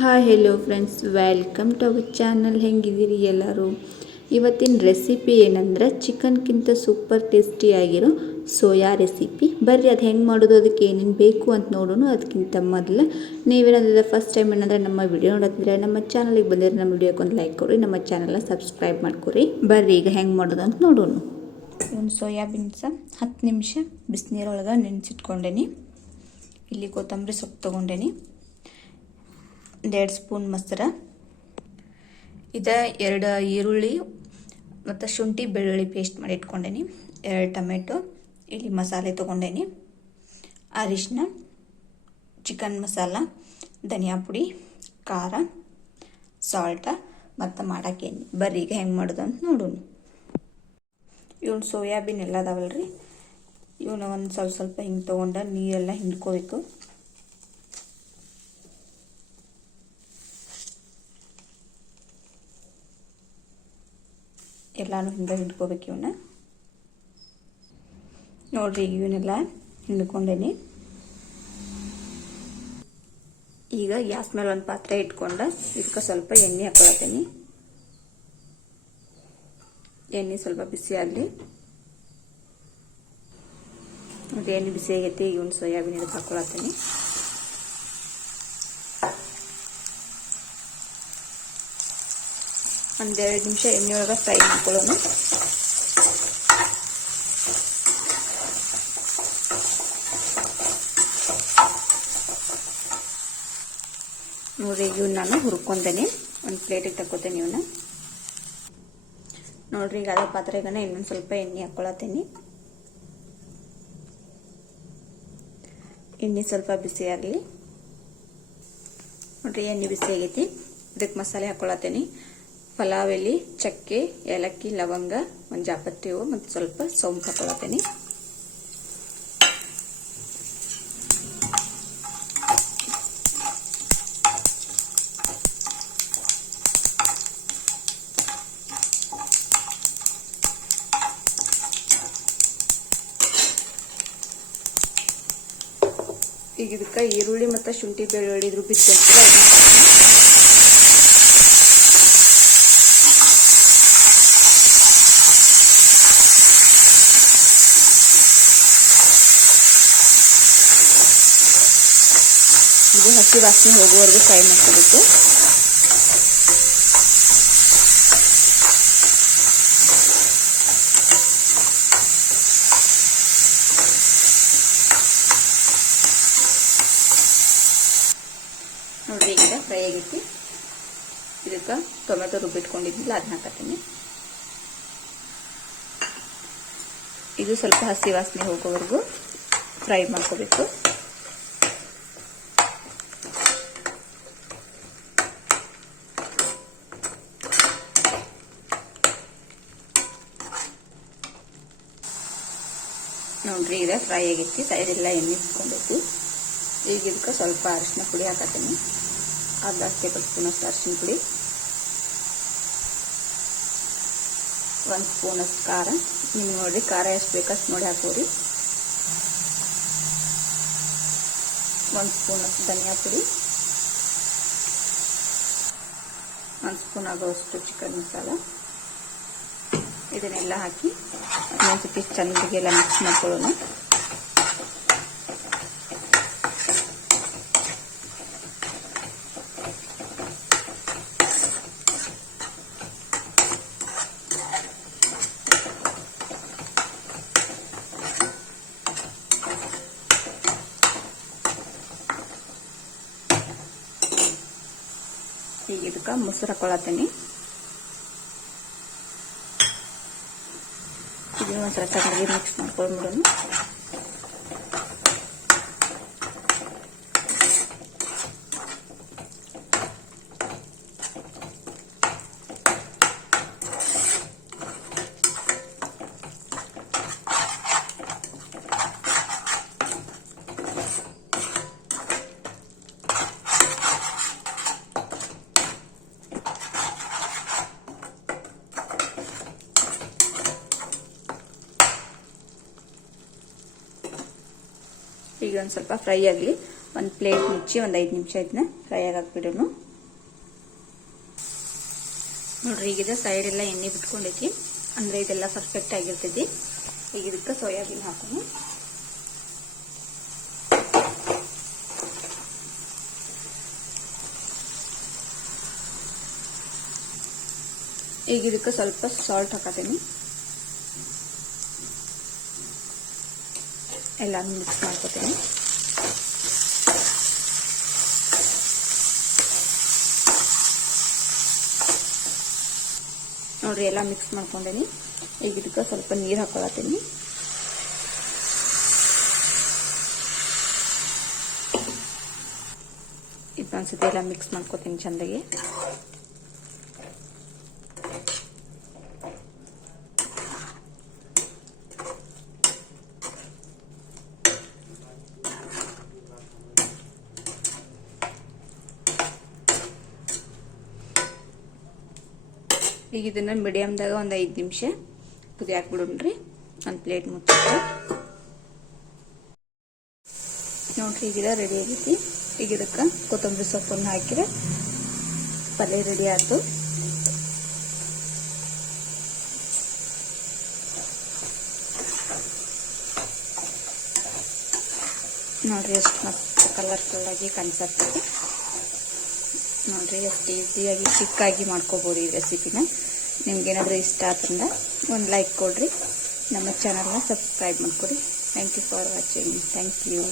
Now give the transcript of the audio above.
Hi hello friends welcome to our channel ಹೆಂಗಿದ್ದೀರಿ ಎಲ್ಲರೂ? ಇವತ್ತಿನ recipe ಏನಂದ್ರೆ ಚಿಕನ್ಗಿಂತ ಸೂಪರ್ ಟೇಸ್ಟಿಯಾಗಿರೋ ಸೋಯಾ ರೆಸಿಪಿ ಬರ್ರಿ, ಅದು ಹೆಂಗೆ ಮಾಡೋದು? ಅದಕ್ಕೆ ಏನೇನು ಬೇಕು ಅಂತ ನೋಡೋಣ. ಅದಕ್ಕಿಂತ ಮೊದಲು ನೀವೇನಾದ್ರೆ ಫಸ್ಟ್ ಟೈಮ್ ಏನಂದ್ರೆ ನಮ್ಮ ವಿಡಿಯೋ ನೋಡತ್ತಿದ್ರೆ ನಮ್ಮ ಚಾನಲಿಗೆ ಬಂದಿದ್ರೆ ನಮ್ಮ ವಿಡಿಯೋಕ್ಕೆ ಒಂದು ಲೈಕ್ ಕೊಡಿ ನಮ್ಮ ಚಾನಲ್ನ ಸಬ್ಸ್ಕ್ರೈಬ್ ಮಾಡ್ಕೊರಿ. ಬರ್ರಿ, ಈಗ ಹೆಂಗೆ ಮಾಡೋದು ಅಂತ ನೋಡೋಣ. ಒಂದು ಸೋಯಾಬೀನ್ಸ ಹತ್ತು ನಿಮಿಷ ಬಿಸಿನೀರೊಳಗೆ ನೆನೆಸಿಟ್ಕೊಂಡೇನಿ. ಇಲ್ಲಿ ಕೊತ್ತಂಬರಿ ಸೊಪ್ಪು ತೊಗೊಂಡೇನಿ. ಒಂದೆರಡು ಸ್ಪೂನ್ ಮೊಸರ. ಇದು ಎರಡು ಈರುಳ್ಳಿ ಮತ್ತು ಶುಂಠಿ ಬೆಳ್ಳುಳ್ಳಿ ಪೇಸ್ಟ್ ಮಾಡಿ ಇಟ್ಕೊಂಡೇನಿ. ಎರಡು ಟೊಮೆಟೊ, ಇಲ್ಲಿ ಮಸಾಲೆ ತೊಗೊಂಡೇನಿ. ಅರಿಶಿನ ಚಿಕನ್ ಮಸಾಲ ಧನಿಯಾ ಪುಡಿ, ಖಾರ ಸಾಲ್ಟ ಮತ್ತು ಮಾಡೋಕೆ ಬರ್ರಿ, ಈಗ ಹೆಂಗೆ ಮಾಡೋದು ಅಂತ ನೋಡೋಣ. ಇವನು ಸೋಯಾಬೀನ್ ಎಲ್ಲ ರೀ ಇವನ್ನ ಒಂದು ಸ್ವಲ್ಪ ಸ್ವಲ್ಪ ಹಿಂಗೆ ತೊಗೊಂಡ ನೀರೆಲ್ಲ ಹಿಂಡ್ಕೋಬೇಕು. ಎಲ್ಲಾನು ಹಿಂದೆ ಹಿಂಡ್ಕೋಬೇಕು ಇವನ್ನ. ನೋಡ್ರಿ ಇವನ್ನೆಲ್ಲ ಹಿಂಡ್ಕೊಂಡೇನಿ. ಈಗ ಗ್ಯಾಸ್ ಮೇಲೆ ಒಂದು ಪಾತ್ರೆ ಇಟ್ಕೊಂಡ ಇದಕ್ಕೆ ಸ್ವಲ್ಪ ಎಣ್ಣೆ ಹಾಕೊಳತ್ತೀನಿ. ಎಣ್ಣೆ ಸ್ವಲ್ಪ ಬಿಸಿ ಆಗಲಿ. ನೋಡಿ ಎಣ್ಣೆ ಬಿಸಿ ಆಗೈತಿ ಒಂದು ಸೋಯಾಬೀನ್ ಇದಕ್ಕೆ ಹಾಕೊಳತ್ತೀನಿ. ಒಂದೆರಡು ನಿಮಿಷ ಎಣ್ಣೆ ಒಳಗೆ ಫ್ರೈ ಮಾಡ್ಕೊಳ್ಳೋಣ. ನೋಡಿ ಇವನ್ನ ನಾನು ಹುರ್ಕೊಂತೇನೆ. ಒಂದು ಪ್ಲೇಟಿಗೆ ತಕ್ಕೋತೇನೆ ಇವನ್ನ ನೋಡ್ರಿ, ಈಗ ಅದೇ ಪಾತ್ರೆಗನ ಇನ್ನೊಂದು ಸ್ವಲ್ಪ ಎಣ್ಣೆ ಹಾಕ್ಕೊಳತ್ತೀನಿ ಎಣ್ಣೆ ಸ್ವಲ್ಪ ಬಿಸಿ ಆಗಲಿ. ನೋಡ್ರಿ, ಎಣ್ಣೆ ಬಿಸಿ ಆಗೈತಿ. ಇದಕ್ಕೆ ಮಸಾಲೆ ಹಾಕ್ಕೊಳತ್ತೀನಿ ಪಲಾವ್ ಎಲೆ ಚಕ್ಕೆ, ಏಲಕ್ಕಿ, ಲವಂಗ ಒಂದು ಜಾಪತ್ತಿ ಹೂವು ಮತ್ತು ಸ್ವಲ್ಪ ಸೋಂಪು ಹಾಕೊಳತ್ತೀನಿ ಈಗ ಇದಕ್ಕೆ ಈರುಳ್ಳಿ ಮತ್ತು ಶುಂಠಿ ಬೆಳ್ಳುಳ್ಳಿ ಇದ್ರ ಹಸಿ ವಾಸನೆ ಹೋಗುವವರೆಗೂ ಫ್ರೈ ಮಾಡ್ಕೋಬೇಕು. ನೋಡ್ರಿ ಈಗ ಫ್ರೈ ಆಗೈತಿ ಇದಕ್ಕೆ ಟೊಮೆಟೊ ರುಬ್ಬಿಟ್ಕೊಂಡಿದ್ದಿಲ್ಲ ಅದನ್ನ ಹಾಕತ್ತೀನಿ. ಇದು ಸ್ವಲ್ಪ ಹಸಿ ವಾಸನೆ ಹೋಗೋವರೆಗೂ ಫ್ರೈ ಮಾಡ್ಕೋಬೇಕು. ನೋಡ್ರಿ ಈಗ ಫ್ರೈ ಆಗೈತಿ ಸೈಡೆಲ್ಲ ಎಣ್ಣೆ ಇಟ್ಕೊಂಡೈತಿ. ಈಗ ಇದಕ್ಕೆ ಸ್ವಲ್ಪ ಅರಿಶಿನ ಪುಡಿ ಹಾಕತ್ತೀನಿ ಅರ್ಧ ಟೇಬಲ್ ಸ್ಪೂನ್ ಅಷ್ಟು ಅರಿಶಿನ ಪುಡಿ. ಒಂದು ಸ್ಪೂನ್ ಅಷ್ಟು ಖಾರ. ನಿಮ್ಗೆ ನೋಡ್ರಿ ಖಾರ ಎಷ್ಟು ಬೇಕಷ್ಟು ನೋಡಿ ಹಾಕೋರಿ. ಒಂದು ಸ್ಪೂನ್ ಅಷ್ಟು ಧನಿಯಾ ಪುಡಿ. ಒಂದು ಸ್ಪೂನ್ ಆಗೋಷ್ಟು ಚಿಕನ್ ಮಸಾಲ. ಇದನ್ನೆಲ್ಲ ಹಾಕಿ ಚೆನ್ನಾಗಿ ಎಲ್ಲ ಮಿಕ್ಸ್ ಮಾಡ್ಕೊಳ್ಳೋಣ. ಈಗ ಇದಕ್ಕೆ ಮೊಸರು ಹಾಕೊಳತ್ತೀನಿ ಇದನ್ನ ಒಂದ್ಸಲ ಚೆನ್ನಾಗಿ ಮಿಕ್ಸ್ ಮಾಡ್ಕೊಂಡ್ಬಿಡೋಣ ಈಗ ಒಂದು ಸ್ವಲ್ಪ ಫ್ರೈ ಆಗಲಿ. ಒಂದು ಪ್ಲೇಟ್ ಮುಚ್ಚಿ ಒಂದು ಐದು ನಿಮಿಷ ಇದನ್ನ ಫ್ರೈ ಆಗಿ ನೋಡ್ರಿ, ಈಗಿದೆ ಸೈಡ್ ಎಲ್ಲ ಎಣ್ಣೆ ಬಿಟ್ಕೊಂಡೈತಿ. ಅಂದರೆ ಇದೆಲ್ಲ ಪರ್ಫೆಕ್ಟ್ ಆಗಿರ್ತೈತಿ. ಈಗ ಇದಕ್ಕೆ ಸೋಯಾಬೀನ್ ಹಾಕೋಣ. ಈಗ ಇದಕ್ಕೆ ಸ್ವಲ್ಪ ಸಾಲ್ಟ್ ಹಾಕತೀನಿ. ಎಲ್ಲಾನು ಮಿಕ್ಸ್ ಮಾಡ್ಕೋತೀನಿ. ನೋಡ್ರಿ, ಎಲ್ಲ ಮಿಕ್ಸ್ ಮಾಡ್ಕೊಂಡೇನಿ. ಈಗ ಇದಕ್ಕೆ ಸ್ವಲ್ಪ ನೀರು ಹಾಕೊಳತ್ತೀನಿ. ಇದೊಂದ್ಸತಿ ಎಲ್ಲ ಮಿಕ್ಸ್ ಮಾಡ್ಕೊತೀನಿ ಚಂದಾಗಿ. ಈಗ ಇದನ್ನ ಮೀಡಿಯಮ್ದಾಗ ಒಂದು ಐದು ನಿಮಿಷ ಕುದಿ ಹಾಕ್ಬಿಡೋಣ್ರಿ ಒಂದು ಪ್ಲೇಟ್ ಮುಚ್ಚ. ನೋಡ್ರಿ ಈಗ ರೆಡಿ ಆಗೈತಿ. ಈಗ ಇದಕ್ಕೆ ಕೊತ್ತಂಬರಿ ಸೊಪ್ಪನ್ನು ಹಾಕಿದ್ರೆ ಪಲ್ಯ ರೆಡಿ ಆಯ್ತು ನೋಡ್ರಿ, ಎಷ್ಟು ಮತ್ತೆ ಕಲರ್ಫುಲ್ ಆಗಿ ಕಾಣಿಸತ್ತೈತಿ. ನೋಡ್ರಿ, ಎಷ್ಟು ಈಸಿಯಾಗಿ ಚಿಕ್ಕಾಗಿ ಮಾಡ್ಕೋಬೋದು ಈ ರೆಸಿಪಿನ ನಿಮ್ಗೇನಾದರೂ ಇಷ್ಟ ಆದ್ರಿಂದ ಒಂದು ಲೈಕ್ ಕೊಡ್ರಿ. ನಮ್ಮ ಚಾನಲ್ನ ಸಬ್ಸ್ಕ್ರೈಬ್ ಮಾಡ್ಕೊಡಿ. Thank you for watching thank you